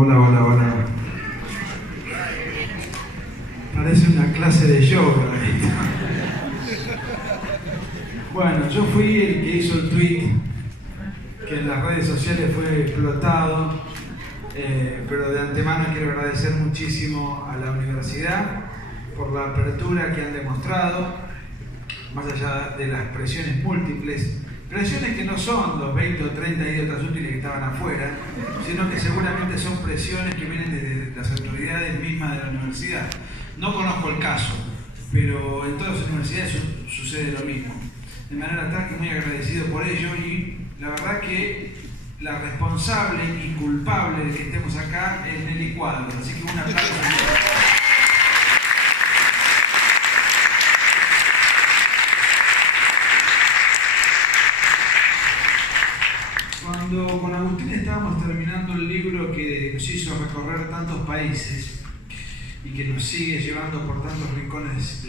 Hola, hola, hola. Parece una clase de yoga. Bueno, yo fui el que hizo el tweet que en las redes sociales fue explotado, pero de antemano quiero agradecer muchísimo a la universidad por la apertura que han demostrado, más allá de las presiones múltiples, presiones que no son los 20 o 30 idiotas útiles que estaban afuera, sino que seguramente son presiones que vienen desde las autoridades mismas de la universidad. No conozco el caso, pero en todas las universidades sucede lo mismo. De manera tal que muy agradecido por ello, y la verdad que la responsable y culpable de que estemos acá es Nelly Cuadros, así que un aplauso. Cuando con Agustín estábamos terminando el libro que nos hizo recorrer tantos países y que nos sigue llevando por tantos rincones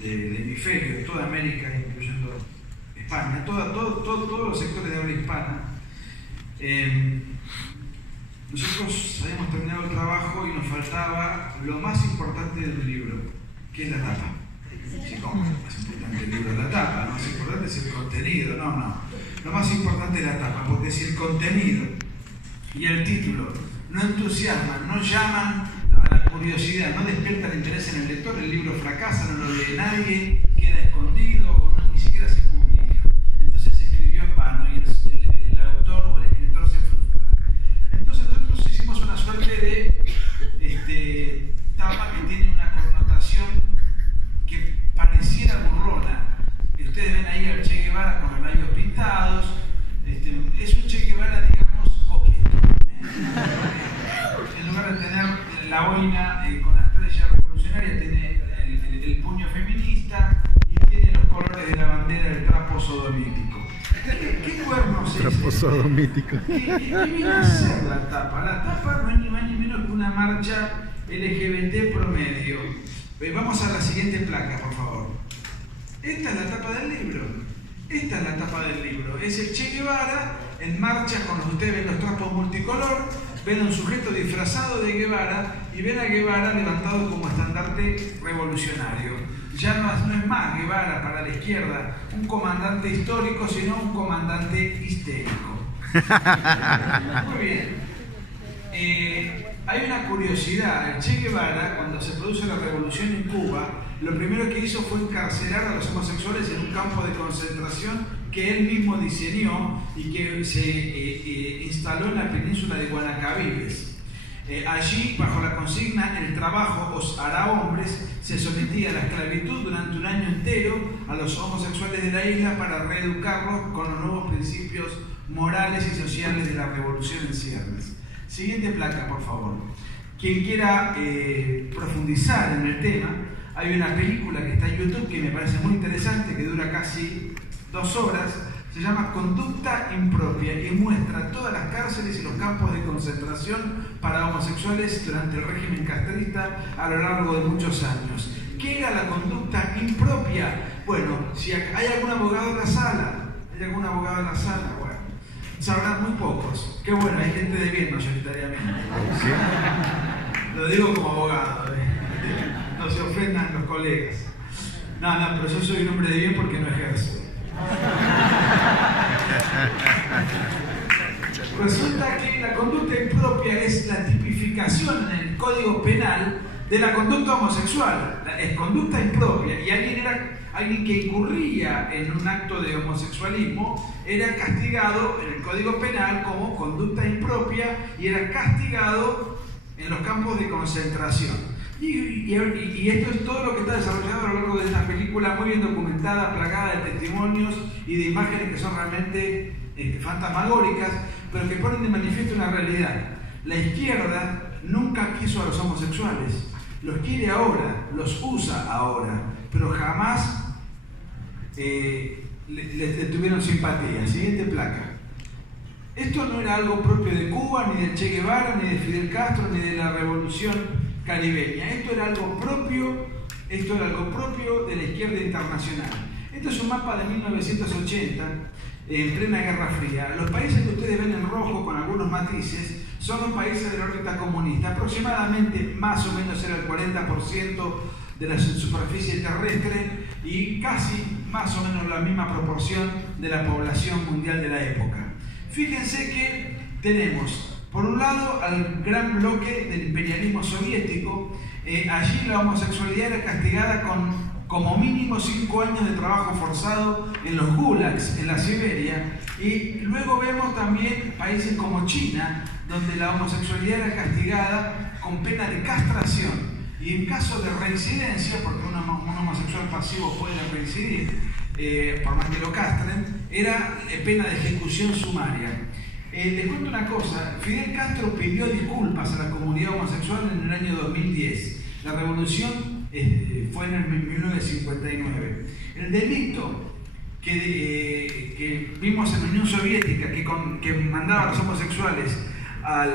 del hemisferio, toda América, incluyendo España, todos los sectores de habla hispana, nosotros habíamos terminado el trabajo y nos faltaba lo más importante del libro, que es la tapa. Sí, ¿cómo? Lo más importante del libro es la tapa, lo más importante es el contenido, no. Lo más importante es la tapa, porque si el contenido y el título no entusiasman, no llaman a la curiosidad, no despiertan interés en el lector, el libro fracasa, no lo lee nadie, queda escondido o no, ni siquiera se publica. Entonces se escribió en vano y el autor o el escritor se frustra. Entonces nosotros hicimos una suerte de tapa que tiene una connotación que pareciera burlona. Ustedes ven ahí al Che Guevara con los labios pintados, es un Che Guevara, digamos, coqueto. En lugar de tener la boina con la estrella revolucionaria, tiene el puño feminista y tiene los colores de la bandera del trapo sodomítico. ¿Qué cuernos es? Trapo sodomítico. ¿Qué viene a ser la tapa? La tapa no es ni más ni menos que una marcha LGBT promedio. Vamos a la siguiente placa, por favor. Esta es la tapa del libro. Esta es la tapa del libro. Es el Che Guevara en marcha con los que ustedes ven los trapos multicolor, ven a un sujeto disfrazado de Guevara y ven a Guevara levantado como estandarte revolucionario. Ya no es más Guevara para la izquierda un comandante histórico, sino un comandante histérico. Muy bien. Hay una curiosidad. El Che Guevara, cuando se produce la revolución en Cuba, lo primero que hizo fue encarcelar a los homosexuales en un campo de concentración que él mismo diseñó y que se instaló en la península de Guanacabibes. Allí, bajo la consigna "el trabajo os hará hombres", se sometía a la esclavitud durante un año entero a los homosexuales de la isla para reeducarlos con los nuevos principios morales y sociales de la revolución en ciernes. Siguiente placa, por favor. Quien quiera profundizar en el tema, hay una película que está en YouTube que me parece muy interesante, que dura casi 2 horas, se llama Conducta Impropia y muestra todas las cárceles y los campos de concentración para homosexuales durante el régimen castrista a lo largo de muchos años. ¿Qué era la conducta impropia? Bueno, si hay algún abogado en la sala, bueno, sabrán muy pocos. Qué bueno, hay gente de bien mayoritariamente. Lo digo como abogado, no se ofendan los colegas. No, pero yo soy un hombre de bien porque no ejerzo. Resulta que la conducta impropia es la tipificación en el Código Penal de la conducta homosexual. Es conducta impropia, y alguien que incurría en un acto de homosexualismo era castigado en el Código Penal como conducta impropia y era castigado en los campos de concentración. Y esto es todo lo que está desarrollado a lo largo de esta película, muy bien documentada, plagada de testimonios y de imágenes que son realmente fantasmagóricas, pero que ponen de manifiesto una realidad. La izquierda nunca quiso a los homosexuales, los quiere ahora, los usa ahora, pero jamás le tuvieron simpatía. Siguiente placa. Esto no era algo propio de Cuba, ni de Che Guevara, ni de Fidel Castro, ni de la revolución caribeña. Esto era algo propio de la izquierda internacional. Esto es un mapa de 1980, en plena Guerra Fría. Los países que ustedes ven en rojo con algunos matices son los países de la órbita comunista. Aproximadamente, más o menos, era el 40% de la superficie terrestre y casi más o menos la misma proporción de la población mundial de la época. Fíjense que tenemos, por un lado, al gran bloque del imperialismo soviético. Allí la homosexualidad era castigada con como mínimo 5 años de trabajo forzado en los gulags, en la Siberia. Y luego vemos también países como China, donde la homosexualidad era castigada con pena de castración. Y en caso de reincidencia, porque un homosexual pasivo puede reincidir, por más que lo castren, era pena de ejecución sumaria. Les cuento una cosa, Fidel Castro pidió disculpas a la comunidad homosexual en el año 2010. La revolución fue en el 1959. El delito que vimos en la Unión Soviética, que mandaba a los homosexuales a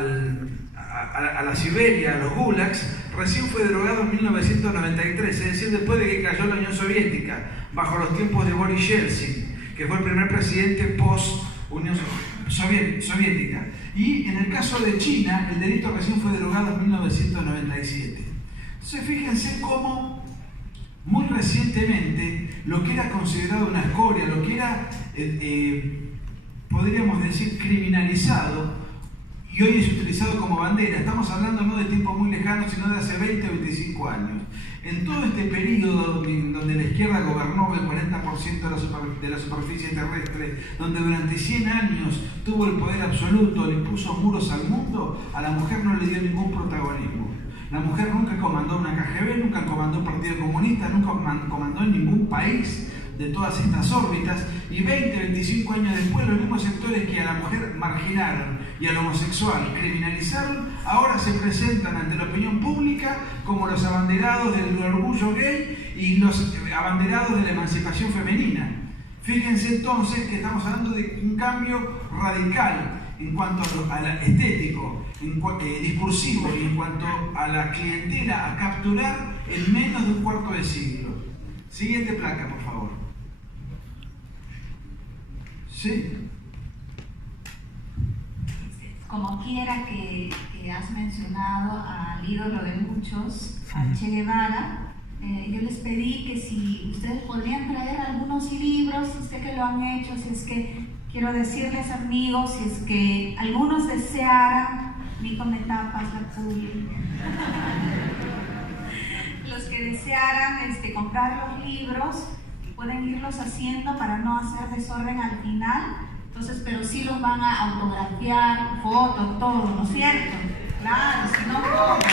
la Siberia, a los gulags, recién fue derogado en 1993, es decir, después de que cayó la Unión Soviética, bajo los tiempos de Boris Yeltsin, que fue el primer presidente post-Unión Soviética. Y en el caso de China, el delito recién fue derogado en 1997. Entonces, fíjense cómo muy recientemente lo que era considerado una escoria, lo que era, podríamos decir, criminalizado, y hoy es utilizado como bandera. Estamos hablando no de tiempos muy lejanos, sino de hace 20 o 25 años. En todo este periodo donde la izquierda gobernó el 40% de la superficie terrestre, donde durante 100 años tuvo el poder absoluto, le puso muros al mundo, a la mujer no le dio ningún protagonismo. La mujer nunca comandó una KGB, nunca comandó un partido comunista, nunca comandó en ningún país de todas estas órbitas, y 20, 25 años después los mismos sectores que a la mujer marginaron y al homosexual criminalizaron, ahora se presentan ante la opinión pública como los abanderados del orgullo gay y los abanderados de la emancipación femenina. Fíjense entonces que estamos hablando de un cambio radical en cuanto a la estético, discursivo y en cuanto a la clientela a capturar en menos de un cuarto de siglo. Siguiente placa, por favor. Sí. Como quiera que has mencionado al ídolo de muchos, a Che Guevara, yo les pedí que si ustedes podrían traer algunos libros, si es que lo han hecho, si es que, quiero decirles amigos, si es que algunos desearan, Nico me tapas la puli, los que desearan comprar los libros, pueden irlos haciendo para no hacer desorden al final. Entonces, pero sí los van a autografiar, fotos, todo, ¿no es cierto? Claro, si no, ¿cómo? Con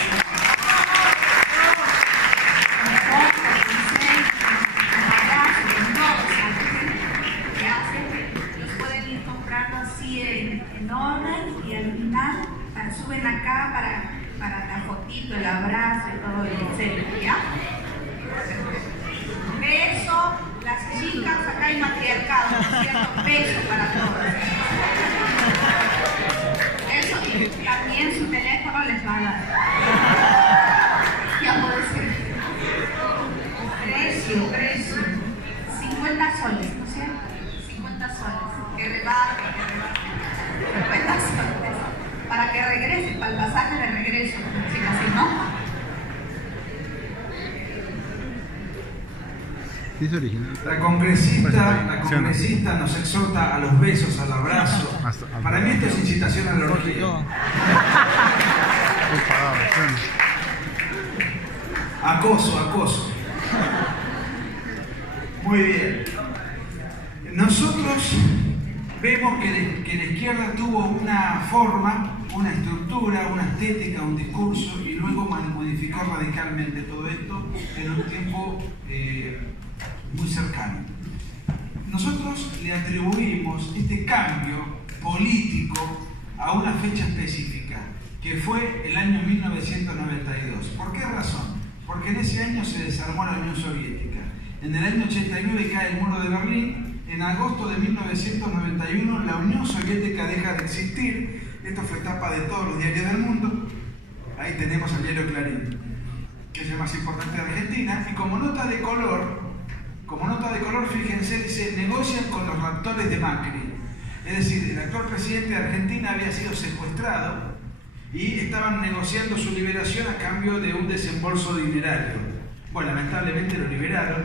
fotos, con selfies, con abrazos, con todo, ¿qué hacen? Los pueden ir comprando así en orden y al final suben acá para la fotito, el abrazo y todo el selfie, ¿ya? Beso, las chicas, acá hay matriarcado, ¿no es cierto? Beso para todos. Eso, y también su teléfono les va a dar. Ya puede ser. Precio. 50 soles, ¿no es cierto? 50 soles. Que rebaje. 50 soles. Para que regrese, para el pasaje de regreso. Si así, ¿no? La congresista nos exhorta a los besos, al abrazo. Para mí esto es incitación a la orgía. Acoso. Muy bien. Nosotros vemos que la izquierda tuvo una forma, una estructura, una estética, un discurso, y luego modificó radicalmente todo esto en un tiempo muy cercano. Nosotros le atribuimos este cambio político a una fecha específica, que fue el año 1992. ¿Por qué razón? Porque en ese año se desarmó la Unión Soviética. En el año 89 cae el muro de Berlín. En agosto de 1991 la Unión Soviética deja de existir. Esto fue tapa de todos los diarios del mundo. Ahí tenemos el diario Clarín, que es el más importante de Argentina. Y como nota de color, fíjense, dice: negocian con los raptores de Macri. Es decir, el actual presidente de Argentina había sido secuestrado y estaban negociando su liberación a cambio de un desembolso dinerario. Bueno, lamentablemente lo liberaron.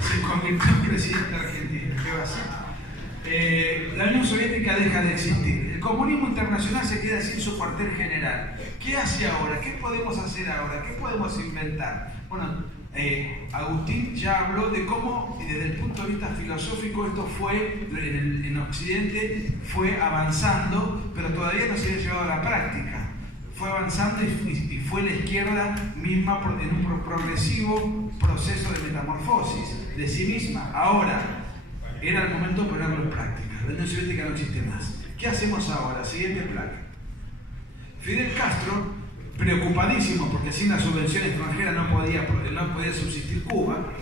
Se convirtió en presidente argentino. ¿Qué va a hacer? La Unión Soviética deja de existir. El comunismo internacional se queda sin su cuartel general. ¿Qué hace ahora? ¿Qué podemos hacer ahora? ¿Qué podemos inventar? Bueno, Agustín ya habló de cómo, desde el punto de vista filosófico, esto fue, en Occidente, fue avanzando, pero todavía no se había llevado a la práctica. Fue avanzando y fue la izquierda misma en un progresivo proceso de metamorfosis de sí misma. Ahora, era el momento de ponerlo en práctica. La Unión Soviética no existe más. ¿Qué hacemos ahora? Siguiente placa. Fidel Castro, preocupadísimo porque sin la subvención extranjera no podía subsistir Cuba,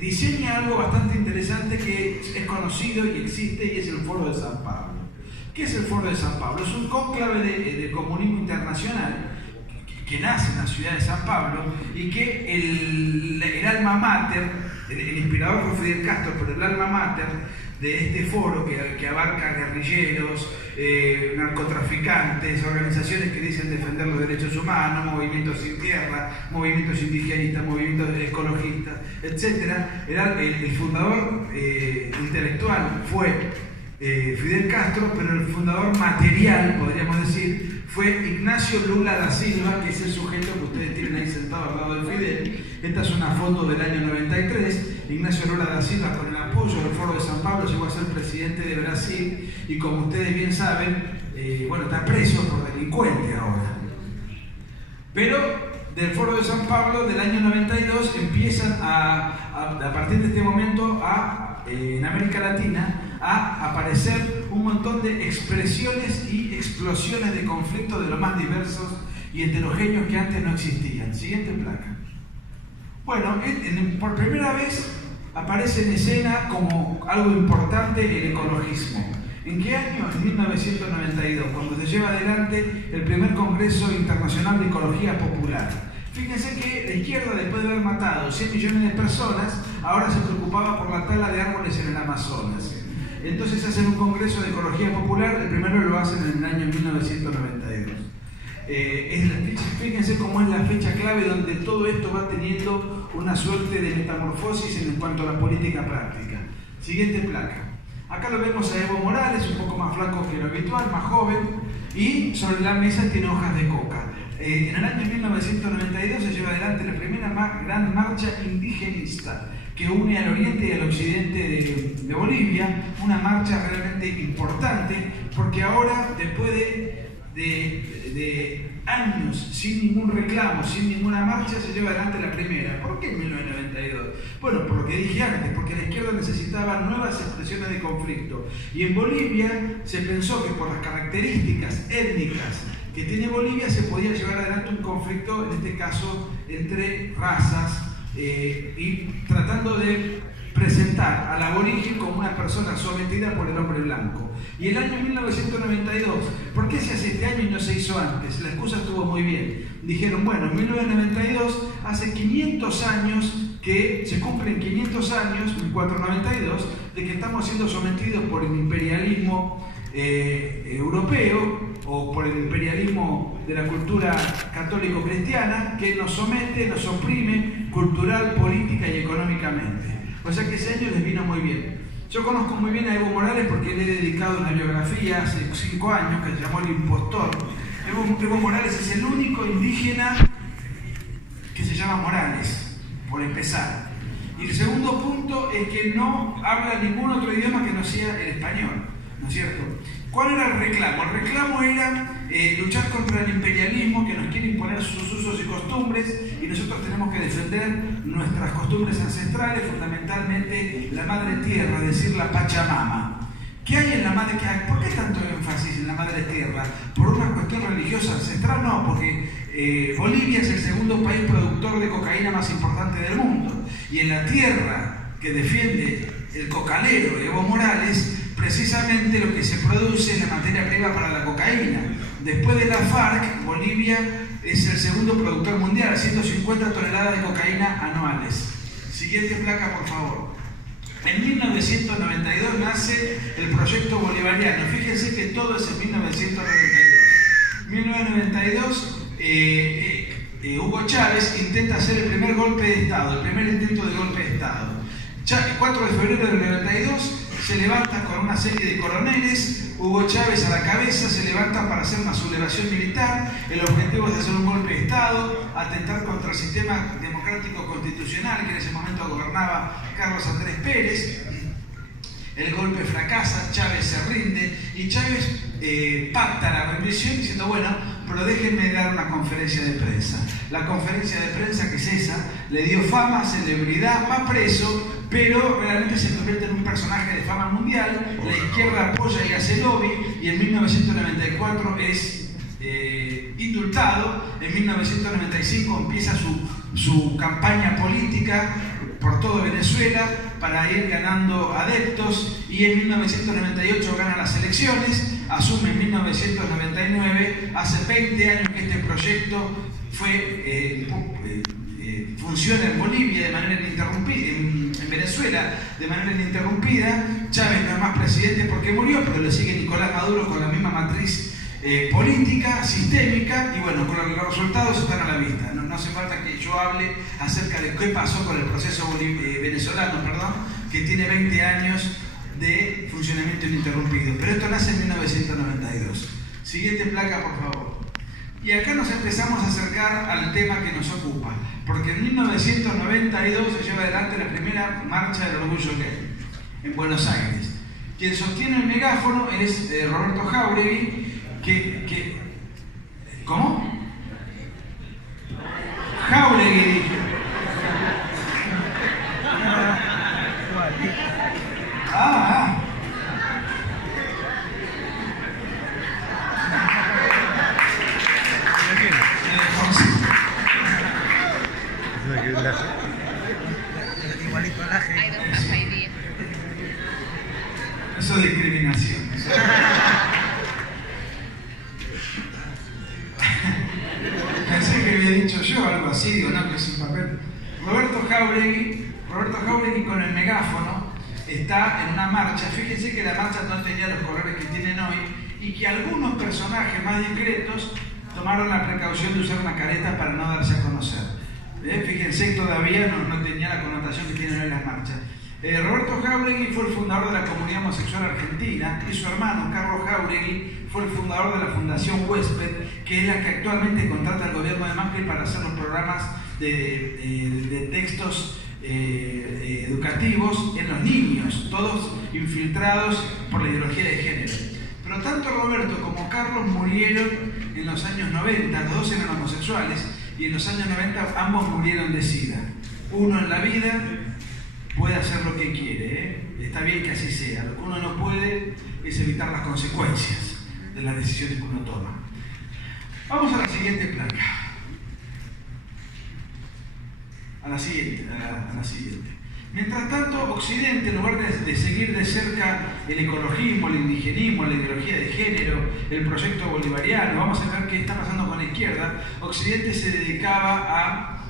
diseña algo bastante interesante que es conocido y existe, y es el Foro de San Pablo. ¿Qué es el Foro de San Pablo? Es un cónclave de comunismo internacional que nace en la ciudad de San Pablo y que el alma mater, el inspirador fue Fidel Castro, pero el alma mater de este foro que abarca guerrilleros, narcotraficantes, organizaciones que dicen defender los derechos humanos, movimientos sin tierra, movimientos indigenistas, movimientos ecologistas, etc. El fundador intelectual fue Fidel Castro, pero el fundador material, podríamos decir, fue Ignacio Lula da Silva, que es el sujeto que ustedes tienen ahí sentado al lado de Fidel. Esta es una foto del año 93. Ignacio Lula da Silva, con el apoyo del Foro de San Pablo, llegó a ser presidente de Brasil y, como ustedes bien saben, está preso por delincuente ahora. Pero del Foro de San Pablo del año 92 empiezan a partir de este momento en América Latina a aparecer un montón de expresiones y explosiones de conflictos de los más diversos y heterogéneos que antes no existían. Siguiente placa. Bueno, por primera vez aparece en escena como algo importante el ecologismo. ¿En qué año? En 1992, cuando se lleva adelante el primer Congreso Internacional de Ecología Popular. Fíjense que la izquierda, después de haber matado 100 millones de personas, ahora se preocupaba por la tala de árboles en el Amazonas. Entonces hacen un Congreso de Ecología Popular, el primero lo hacen en el año 1992. Fíjense cómo es la fecha clave donde todo esto va teniendo una suerte de metamorfosis en cuanto a la política práctica. Siguiente placa. Acá lo vemos a Evo Morales, un poco más flaco que lo habitual, más joven, y sobre la mesa tiene hojas de coca. En el año 1992 se lleva adelante la primera gran marcha indigenista que une al oriente y al occidente de Bolivia, una marcha realmente importante, porque ahora, después de años sin ningún reclamo, sin ninguna marcha, se lleva adelante la primera. ¿Por qué en 1992? Bueno, por lo que dije antes, porque la izquierda necesitaba nuevas expresiones de conflicto. Y en Bolivia se pensó que por las características étnicas que tiene Bolivia se podía llevar adelante un conflicto, en este caso, entre razas, y tratando de presentar al aborigen como una persona sometida por el hombre blanco. Y el año 1992, ¿por qué se hace este año y no se hizo antes? La excusa estuvo muy bien. Dijeron, bueno, en 1992, hace 500 años que se cumplen 500 años, 1492, de que estamos siendo sometidos por el imperialismo europeo o por el imperialismo de la cultura católico-cristiana, que nos somete, nos oprime cultural, política y económicamente. O sea que ese año les vino muy bien. Yo conozco muy bien a Evo Morales porque le he dedicado una biografía hace 5 años que se llamó El Impostor. Evo Morales es el único indígena que se llama Morales, por empezar. Y el segundo punto es que no habla ningún otro idioma que no sea el español, ¿no es cierto? ¿Cuál era el reclamo? El reclamo era luchar contra el imperialismo que nos quiere imponer sus usos y costumbres, y nosotros tenemos que defender nuestras costumbres ancestrales, fundamentalmente la madre tierra, es decir, la Pachamama. ¿Qué hay en la madre tierra? ¿Por qué tanto énfasis en la madre tierra? ¿Por una cuestión religiosa ancestral? No, porque Bolivia es el segundo país productor de cocaína más importante del mundo, y en la tierra que defiende el cocalero Evo Morales, precisamente lo que se produce es la materia prima para la cocaína. Después de la FARC, Bolivia es el segundo productor mundial, 150 toneladas de cocaína anuales. Siguiente placa, por favor. En 1992 nace el proyecto bolivariano. Fíjense que todo es en 1992. 1992, Hugo Chávez intenta hacer el primer golpe de Estado, el primer intento de golpe de Estado. El 4 de febrero del 92 se levanta con una serie de coroneles, Hugo Chávez a la cabeza, se levanta para hacer una sublevación militar. El objetivo es hacer un golpe de Estado, atentar contra el sistema democrático constitucional que en ese momento gobernaba Carlos Andrés Pérez. El golpe fracasa, Chávez se rinde y Chávez pacta la rendición diciendo, bueno, pero déjenme dar una conferencia de prensa. La conferencia de prensa, que es esa, le dio fama, celebridad, va preso, pero realmente se convierte en un personaje de fama mundial. La izquierda apoya y hace lobby, y en 1994 es indultado. En 1995 empieza su campaña política por todo Venezuela para ir ganando adeptos, y en 1998 gana las elecciones, asume en 1999, hace 20 años que este proyecto funciona en Bolivia de manera ininterrumpida, en Venezuela de manera ininterrumpida. Chávez no es más presidente porque murió, pero le sigue Nicolás Maduro con la misma matriz política, sistémica, y bueno, con los resultados están a la vista. No hace falta que yo hable acerca de qué pasó con el proceso venezolano, que tiene 20 años de funcionamiento ininterrumpido. Pero esto nace en 1992. Siguiente placa, por favor. Y acá nos empezamos a acercar al tema que nos ocupa, porque en 1992 se lleva adelante la primera marcha del orgullo gay en Buenos Aires. Quien sostiene el megáfono es Roberto Jáuregui, ¿Cómo? Jáuregui, dije. Igualito al aje. Eso es discriminación. Pensé que había dicho yo algo así, digo, no, que es un papel. Roberto Jáuregui con el megáfono está en una marcha. Fíjense que la marcha no tenía los colores que tienen hoy, y que algunos personajes más discretos tomaron la precaución de usar una careta para no darse a conocer. Fíjense, todavía no tenía la connotación que tienen hoy las marchas. Roberto Jáuregui fue el fundador de la comunidad homosexual argentina, y su hermano Carlos Jáuregui fue el fundador de la Fundación Huésped, que es la que actualmente contrata al gobierno de Macri para hacer los programas de textos educativos en los niños, todos infiltrados por la ideología de género. Pero tanto Roberto como Carlos murieron en los años 90, los dos eran homosexuales, y en los años 90 ambos murieron de SIDA. Uno en la vida puede hacer lo que quiere, está bien que así sea. Lo que uno no puede es evitar las consecuencias de las decisiones que uno toma. Vamos a la siguiente placa. A la siguiente. Mientras tanto, Occidente, en lugar de seguir de cerca el ecologismo, el indigenismo, la ideología de género, el proyecto bolivariano, vamos a ver qué está pasando con la izquierda. Occidente se dedicaba a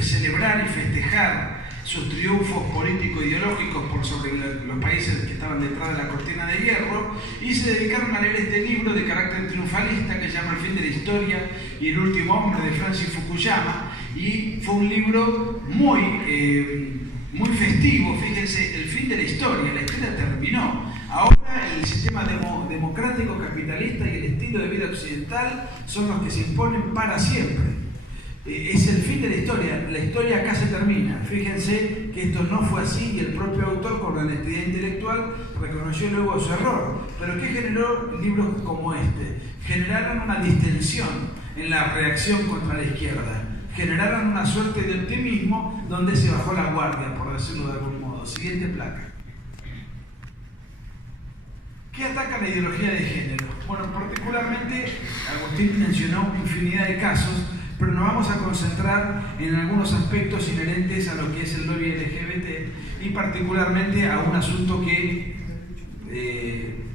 celebrar y festejar sus triunfos político-ideológicos por sobre los países que estaban detrás de la cortina de hierro, y se dedicaron a leer este libro de carácter triunfalista que se llama El fin de la historia y el último hombre, de Francis Fukuyama, y fue un libro muy festivo. Fíjense, el fin de la historia terminó. Ahora el sistema democrático capitalista y el estilo de vida occidental son los que se imponen para siempre. Es el fin de la historia acá se termina. Fíjense que esto no fue así, y el propio autor, con la honestidad intelectual, reconoció luego su error. ¿Pero qué generó libros como este? Generaron una distensión en la reacción contra la izquierda. Generaron una suerte de optimismo donde se bajó la guardia, por decirlo de algún modo. Siguiente placa. ¿Qué ataca la ideología de género? Bueno, particularmente, Agustín mencionó infinidad de casos, pero nos vamos a concentrar en algunos aspectos inherentes a lo que es el lobby LGBT, y particularmente a un asunto que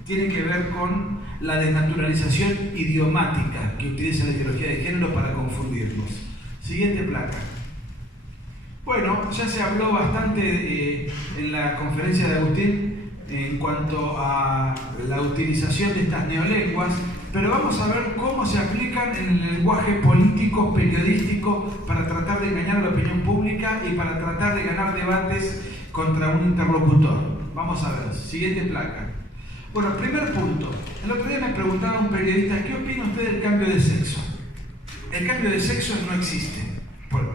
tiene que ver con la desnaturalización idiomática que utiliza la ideología de género para confundirnos. Siguiente placa. Bueno, ya se habló bastante en la conferencia de Agustín en cuanto a la utilización de estas neolenguas, pero vamos a ver cómo se aplican en el lenguaje político, periodístico, para tratar de engañar a la opinión pública y para tratar de ganar debates contra un interlocutor. Vamos a ver, siguiente placa. Bueno, primer punto. El otro día me preguntaba un periodista, ¿qué opina usted del cambio de sexo? El cambio de sexo no existe. Bueno,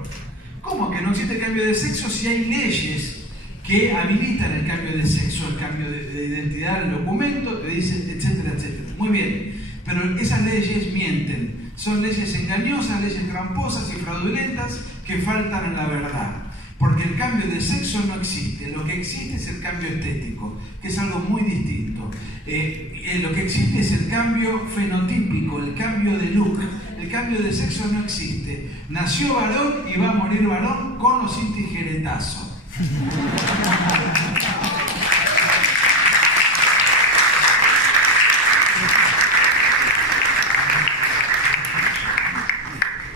¿cómo que no existe el cambio de sexo si hay leyes que habilitan el cambio de sexo, el cambio de identidad, el documento, te dicen, etcétera, etcétera? Muy bien, pero esas leyes mienten. Son leyes engañosas, leyes tramposas y fraudulentas que faltan en la verdad. Porque el cambio de sexo no existe. Lo que existe es el cambio estético, que es algo muy distinto. Lo que existe es el cambio fenotípico, el cambio de look. El cambio de sexo no existe. Nació varón y va a morir varón con o sin tijeretazo.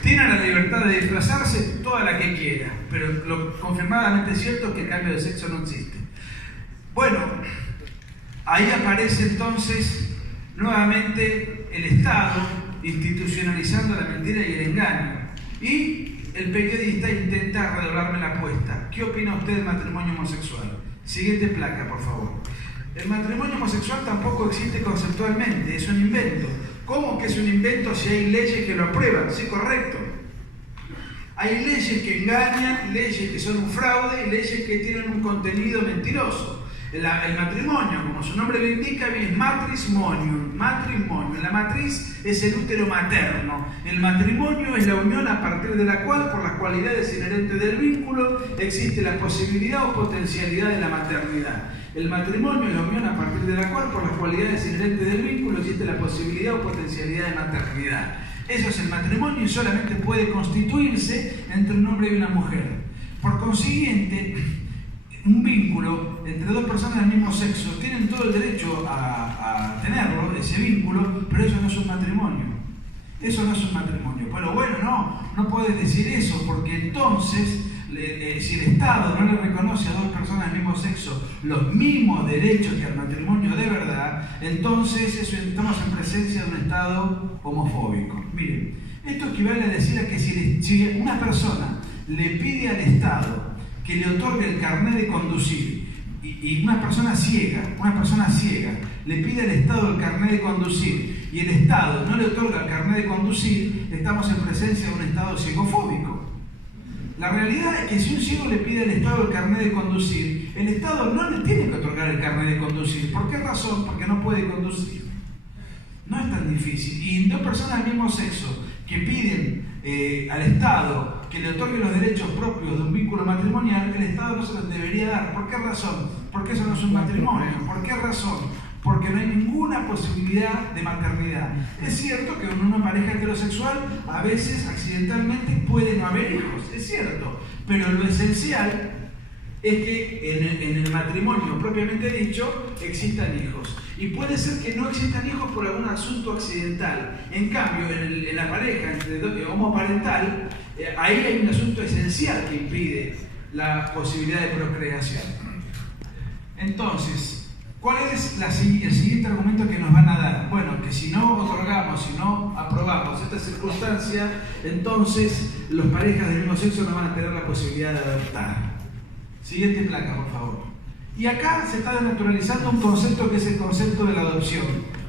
Tiene la libertad de disfrazarse toda la que quiera, pero lo confirmadamente cierto es que el cambio de sexo no existe. Bueno, ahí aparece entonces nuevamente el Estado institucionalizando la mentira y el engaño. Y el periodista intenta redoblarme la apuesta. ¿Qué opina usted del matrimonio homosexual? Siguiente placa, por favor. El matrimonio homosexual tampoco existe conceptualmente, es un invento. ¿Cómo que es un invento si hay leyes que lo aprueban? Sí, correcto. Hay leyes que engañan, leyes que son un fraude y leyes que tienen un contenido mentiroso. El matrimonio, como su nombre lo indica, es matrimonium, matrimonio. La matriz es el útero materno. El matrimonio es la unión a partir de la cual, por las cualidades inherentes del vínculo, existe la posibilidad o potencialidad de la maternidad. El matrimonio es la unión a partir de la cual, por las cualidades inherentes del vínculo, existe la posibilidad o potencialidad de maternidad. Eso es el matrimonio y solamente puede constituirse entre un hombre y una mujer. Por consiguiente, un vínculo entre dos personas del mismo sexo tienen todo el derecho a tenerlo, ese vínculo, pero eso no es un matrimonio. Eso no es un matrimonio. Pero bueno, no puedes decir eso, porque entonces, si el Estado no le reconoce a dos personas del mismo sexo los mismos derechos que al matrimonio de verdad, entonces estamos en presencia de un Estado homofóbico. Miren, esto equivale a decir que si una persona le pide al Estado que le otorgue el carnet de conducir y una persona ciega le pide al Estado el carnet de conducir y el Estado no le otorga el carnet de conducir, estamos en presencia de un Estado ciegofóbico. La realidad es que si un ciego le pide al Estado el carnet de conducir, el Estado no le tiene que otorgar el carnet de conducir. ¿Por qué razón? Porque no puede conducir. No es tan difícil. Y dos personas del mismo sexo que piden al Estado que le otorgue los derechos propios de un vínculo matrimonial, el Estado no se los debería dar. ¿Por qué razón? Porque eso no es un matrimonio. ¿Por qué razón? Porque no hay ninguna posibilidad de maternidad. Es cierto que en una pareja heterosexual a veces accidentalmente puede no haber hijos, es cierto, pero lo esencial es que en el matrimonio propiamente dicho existan hijos. Y puede ser que no existan hijos por algún asunto accidental. En cambio, en la pareja homoparental, ahí hay un asunto esencial que impide la posibilidad de procreación. Entonces, ¿cuál es el siguiente argumento que nos van a dar? Bueno, que si no otorgamos, si no aprobamos esta circunstancia, entonces las parejas del mismo sexo no van a tener la posibilidad de adoptar. Siguiente placa, por favor. Y acá se está desnaturalizando un concepto que es el concepto de la adopción.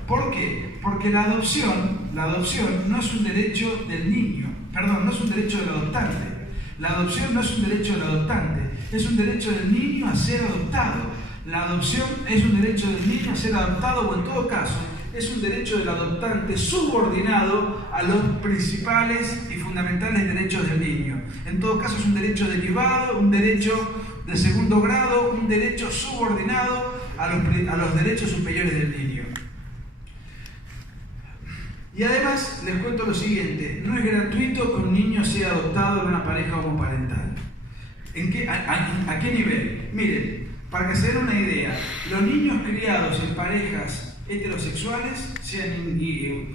¿Por qué? Porque la adopción no es un derecho del niño, no es un derecho del adoptante. La adopción no es un derecho del adoptante, es un derecho del niño a ser adoptado. La adopción es un derecho del niño a ser adoptado o en todo caso es un derecho del adoptante subordinado a los principales y fundamentales derechos del niño. En todo caso es un derecho derivado, un derecho de segundo grado, un derecho subordinado a los derechos superiores del niño. Y además les cuento lo siguiente, no es gratuito que un niño sea adoptado en una pareja homoparental. ¿A qué nivel? Miren, para que se den una idea, los niños criados en parejas heterosexuales, sean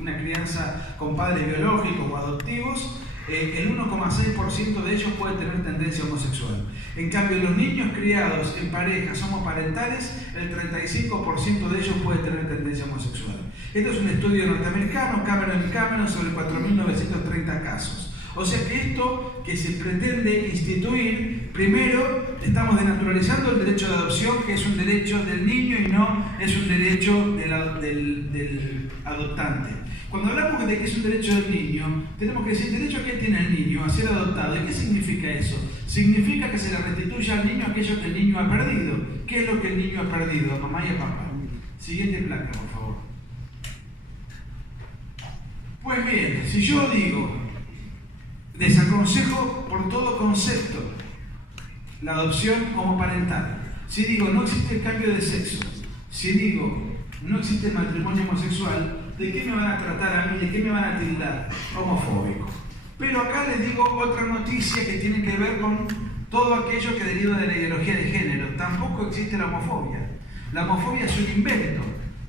una crianza con padres biológicos o adoptivos, el 1,6% de ellos puede tener tendencia homosexual. En cambio, los niños criados en parejas homoparentales, el 35% de ellos puede tener tendencia homosexual. Esto es un estudio norteamericano, Cameron, sobre 4.930 casos. O sea que esto que se pretende instituir, primero estamos denaturalizando el derecho de adopción, que es un derecho del niño y no es un derecho del adoptante. Cuando hablamos de que es un derecho del niño, tenemos que decir, ¿derecho que tiene el niño a ser adoptado? ¿Y qué significa eso? Significa que se le restituya al niño aquello que el niño ha perdido. ¿Qué es lo que el niño ha perdido, a mamá y a papá? Siguiente placa, por favor. Pues bien, si yo digo, desaconsejo por todo concepto la adopción homoparental, si digo no existe el cambio de sexo, si digo no existe el matrimonio homosexual, ¿de qué me van a tratar a mí? ¿De qué me van a tildar? Homofóbico. Pero acá les digo otra noticia que tiene que ver con todo aquello que deriva de la ideología de género. Tampoco existe la homofobia. La homofobia es un invento.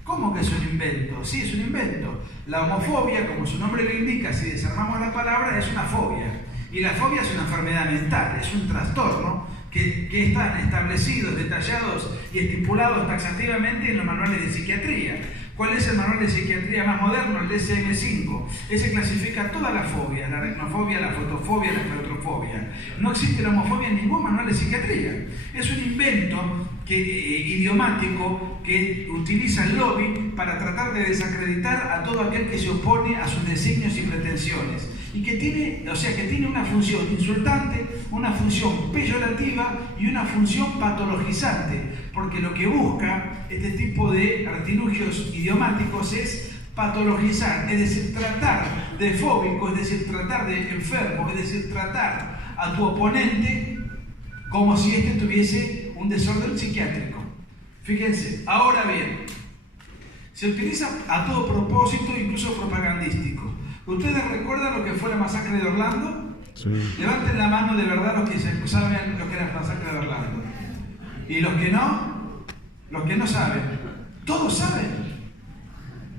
¿Cómo que es un invento? Sí, es un invento. La homofobia, como su nombre lo indica, si desarmamos la palabra, es una fobia. Y la fobia es una enfermedad mental, es un trastorno que están establecidos, detallados y estipulados taxativamente en los manuales de psiquiatría. ¿Cuál es el manual de psiquiatría más moderno? El DSM-5. Ese clasifica todas las fobias, la aracnofobia, la fotofobia, la claustrofobia. No existe la homofobia en ningún manual de psiquiatría. Es un invento idiomático que utiliza el lobby para tratar de desacreditar a todo aquel que se opone a sus designios y pretensiones. Y que tiene una función insultante, una función peyorativa y una función patologizante, porque lo que busca este tipo de artilugios idiomáticos es patologizar, es decir, tratar de fóbico, es decir, tratar de enfermo, es decir, tratar a tu oponente como si éste tuviese un desorden psiquiátrico. Fíjense, ahora bien, se utiliza a todo propósito, incluso propagandístico. ¿Ustedes recuerdan lo que fue la masacre de Orlando? Sí. Levanten la mano de verdad los que saben lo que era la masacre de Orlando. ¿Y los que no saben? ¿Todos saben?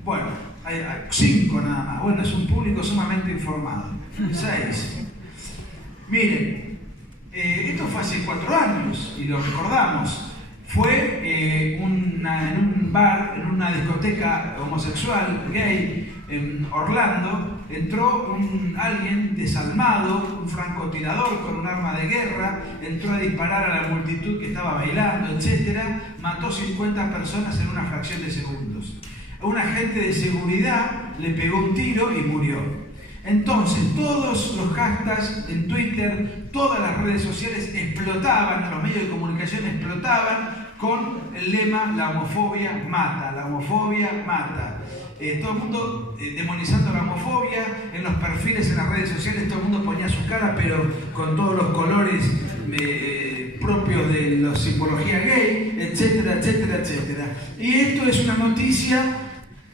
Bueno, hay 5 nada más. Bueno, es un público sumamente informado. 6. Miren, esto fue hace 4 años y lo recordamos. Fue en un bar, en una discoteca homosexual, gay, en Orlando. Entró alguien desalmado, un francotirador con un arma de guerra, entró a disparar a la multitud que estaba bailando, etc. Mató 50 personas en una fracción de segundos. Un agente de seguridad le pegó un tiro y murió. Entonces, todos los hashtags en Twitter, todas las redes sociales explotaban, los medios de comunicación explotaban con el lema "la homofobia mata, la homofobia mata". Todo el mundo demonizando la homofobia, en los perfiles en las redes sociales todo el mundo ponía su cara, pero con todos los colores propios de la simbología gay, etcétera, etcétera, etcétera. Y esto es una noticia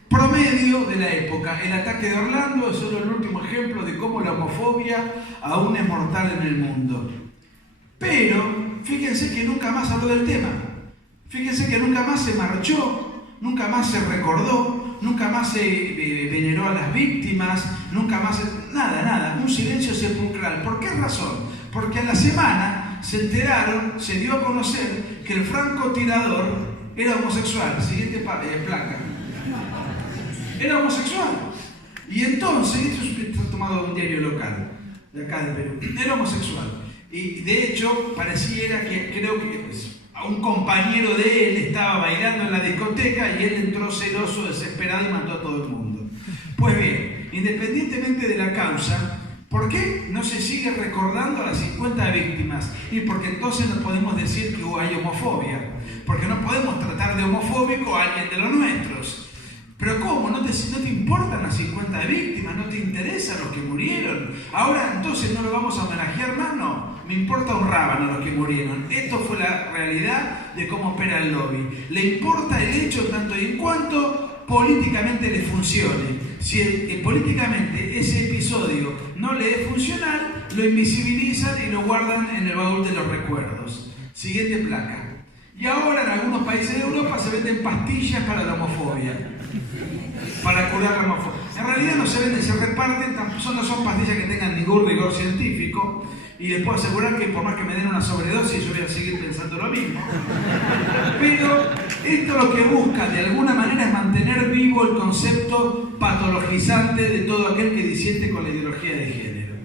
promedio de la época. El ataque de Orlando es solo el último ejemplo de cómo la homofobia aún es mortal en el mundo. Pero fíjense que nunca más habló del tema. Fíjense que nunca más se marchó, nunca más se recordó, nunca más se veneró a las víctimas, nunca más... Nada, un silencio sepulcral. ¿Por qué razón? Porque a la semana se enteraron, se dio a conocer que el francotirador era homosexual. Siguiente placa. Era homosexual. Y entonces, esto está tomado de un diario local, de acá de Perú, era homosexual. Y de hecho, pareciera que, creo que a un compañero de él estaba bailando en la discoteca y él entró celoso, desesperado y mató a todo el mundo. Pues bien, independientemente de la causa, ¿por qué no se sigue recordando a las 50 víctimas? Y porque entonces no podemos decir que hay homofobia, porque no podemos tratar de homofóbico a alguien de los nuestros. Pero ¿cómo? ¿No te importan las 50 víctimas? ¿No te interesan los que murieron? Ahora entonces no lo vamos a homenajear más, no. Me importa un rábano los que murieron. Esto fue la realidad de cómo opera el lobby. Le importa el hecho tanto y en cuanto políticamente le funcione. Si políticamente ese episodio no le es funcional, lo invisibilizan y lo guardan en el baúl de los recuerdos. Siguiente placa. Y ahora en algunos países de Europa se venden pastillas para la homofobia. para curar la hemofobia. En realidad no se venden, se reparten, no son pastillas que tengan ningún rigor científico, y les puedo asegurar que por más que me den una sobredosis yo voy a seguir pensando lo mismo. Pero esto lo que busca de alguna manera es mantener vivo el concepto patologizante de todo aquel que disiente con la ideología de género.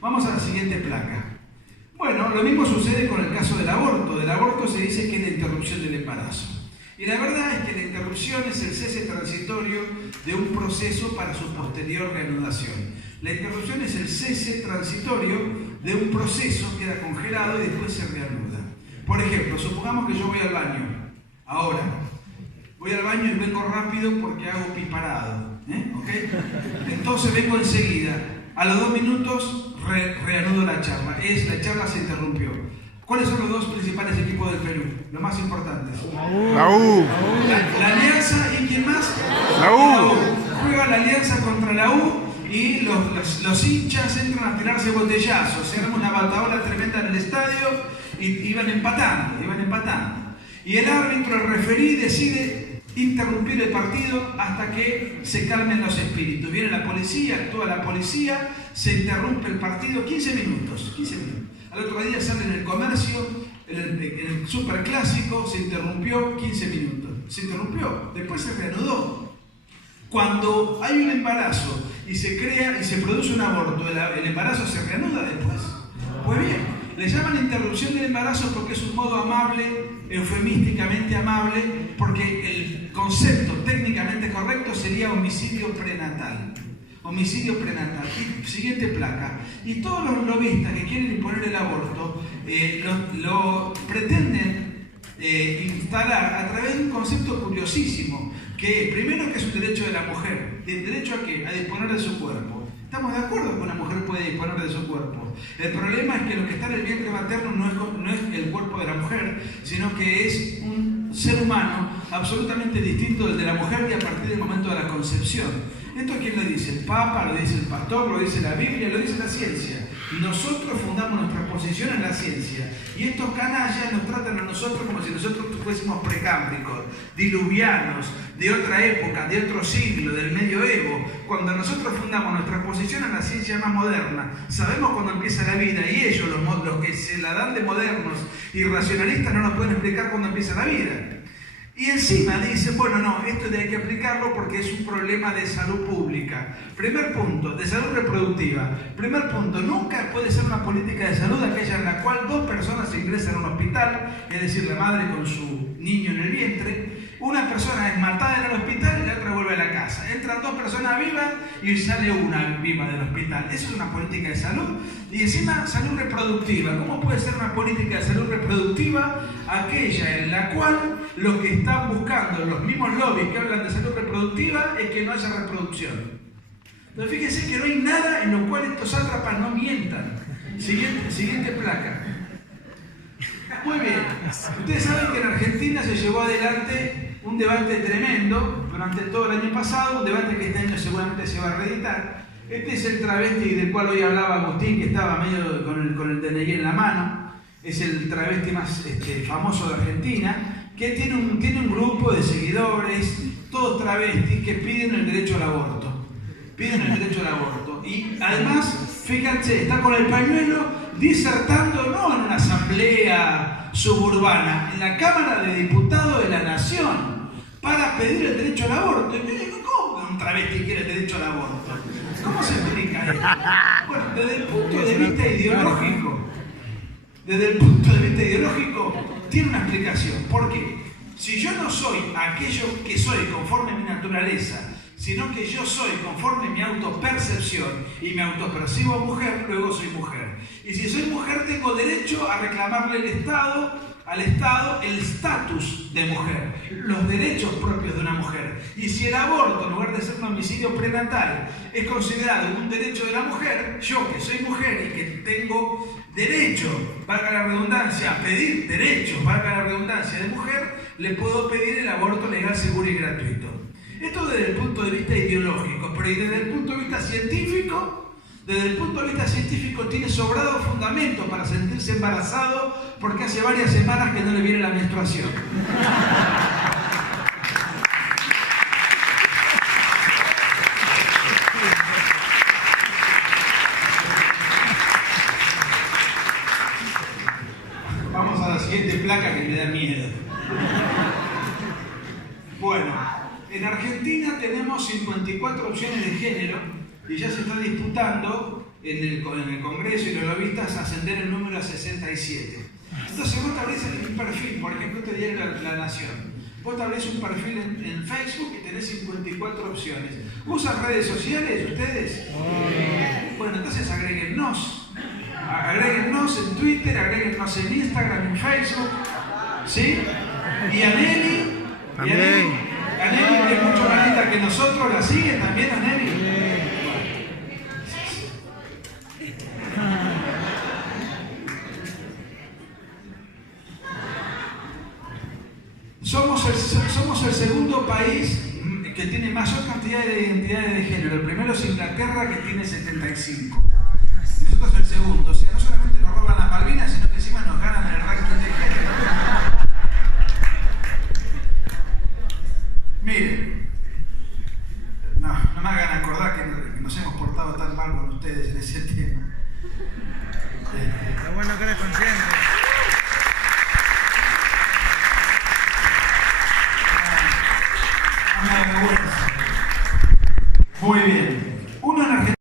Vamos a la siguiente placa. Bueno, lo mismo sucede con el caso del aborto. Del aborto se dice que es la interrupción del embarazo. Y la verdad es que la interrupción es el cese transitorio de un proceso para su posterior reanudación. La interrupción es el cese transitorio de un proceso que queda congelado y después se reanuda. Por ejemplo, supongamos que yo voy al baño. Ahora, voy al baño y vengo rápido porque hago piparado. ¿Okay? Entonces vengo enseguida. A los 2 minutos reanudo la charla. La charla se interrumpió. ¿Cuáles son los 2 principales equipos del Perú? Los más importantes. La U. La Alianza y ¿quién más? La U. Juega la Alianza contra la U y los hinchas entran a tirarse botellazos. Se arma una batalla tremenda en el estadio y iban empatando. Y el árbitro, el referí, decide interrumpir el partido hasta que se calmen los espíritus. Viene la policía, actúa la policía, se interrumpe el partido 15 minutos. Al otro día sale en el comercio, en el superclásico, se interrumpió 15 minutos. Se interrumpió, después se reanudó. Cuando hay un embarazo y se crea y se produce un aborto, el embarazo se reanuda después. Pues bien, le llaman interrupción del embarazo porque es un modo amable, eufemísticamente amable, porque el concepto técnicamente correcto sería homicidio prenatal. Homicidio prenatal. Y siguiente placa. Y todos los lobistas que quieren imponer el aborto lo pretenden instalar a través de un concepto curiosísimo, que primero que es un derecho de la mujer. ¿El derecho a qué? A disponer de su cuerpo. Estamos de acuerdo que una mujer puede disponer de su cuerpo. El problema es que lo que está en el vientre materno no es el cuerpo de la mujer, sino que es un ser humano absolutamente distinto del de la mujer y a partir del momento de la concepción. ¿Esto quién lo dice? El Papa, lo dice el pastor, lo dice la Biblia, lo dice la ciencia. Nosotros fundamos nuestra posición en la ciencia. Y estos canallas nos tratan a nosotros como si nosotros fuésemos precámbricos, diluvianos, de otra época, de otro siglo, del medioevo. Cuando nosotros fundamos nuestra posición en la ciencia más moderna, sabemos cuándo empieza la vida y ellos, los que se la dan de modernos y racionalistas, no nos pueden explicar cuándo empieza la vida. Y encima dicen, bueno, no, esto hay que aplicarlo porque es un problema de salud pública. Primer punto, de salud reproductiva. Primer punto, nunca puede ser una política de salud aquella en la cual 2 personas se ingresan a un hospital, es decir, la madre con su niño en el vientre. Una persona es matada en el hospital y la otra vuelve a la casa. Entran 2 personas vivas y sale una viva del hospital. ¿Eso es una política de salud? Y encima, salud reproductiva. ¿Cómo puede ser una política de salud reproductiva aquella en la cual lo que están buscando los mismos lobbies que hablan de salud reproductiva es que no haya reproducción? Entonces fíjense que no hay nada en lo cual estos sátrapas no mientan. Siguiente placa. Muy bien. Ustedes saben que en Argentina se llevó adelante un debate tremendo durante todo el año pasado, un debate que este año seguramente se va a reeditar. Este es el travesti del cual hoy hablaba Agustín, que estaba medio con el DNI en la mano. Es el travesti más famoso de Argentina, que tiene un grupo de seguidores, todos travestis, que piden el derecho al aborto. Piden el derecho al aborto. Y además, fíjense, está con el pañuelo disertando no en una asamblea suburbana, en la Cámara de Diputados de la Nación, para pedir el derecho al aborto. Y me digo, ¿cómo un travesti quiere el derecho al aborto? ¿Cómo se explica esto? Bueno, desde el punto de vista ideológico, tiene una explicación. ¿Por qué? Si yo no soy aquello que soy conforme a mi naturaleza, sino que yo soy conforme a mi autopercepción y me autopercibo mujer, luego soy mujer. Y si soy mujer, tengo derecho a reclamarle al Estado el estatus de mujer, los derechos propios de una mujer. Y si el aborto, en lugar de ser un homicidio prenatal, es considerado un derecho de la mujer, yo que soy mujer y que tengo derecho, valga la redundancia, a pedir derechos, valga la redundancia, de mujer, le puedo pedir el aborto legal, seguro y gratuito. Esto desde el punto de vista ideológico, pero desde el punto de vista científico, tiene sobrado fundamento para sentirse embarazado porque hace varias semanas que no le viene la menstruación. 54 opciones de género y ya se está disputando en el Congreso y los lobistas ascender el número a 67. Entonces vos te abrís un perfil, por ejemplo, este diario La Nación. Vos te abrís un perfil en Facebook y tenés 54 opciones. ¿Usan redes sociales ustedes? Bueno, entonces agréguennos. Agréguennos en Twitter, agréguennos en Instagram, en Facebook. ¿Sí? Y a Nelly. A Nelly, que es mucho más linda que nosotros, ¿la siguen también a Nelly? Somos el segundo país que tiene mayor cantidad de identidades de género. El primero es Inglaterra, que tiene 75. Y nosotros el segundo. O sea, no solamente nos roban las Malvinas, sino que encima nos ganan el ranking de género. Miren, no me hagan acordar que nos hemos portado tan mal con ustedes en ese tema. Lo bueno que eres consciente. Una vergüenza.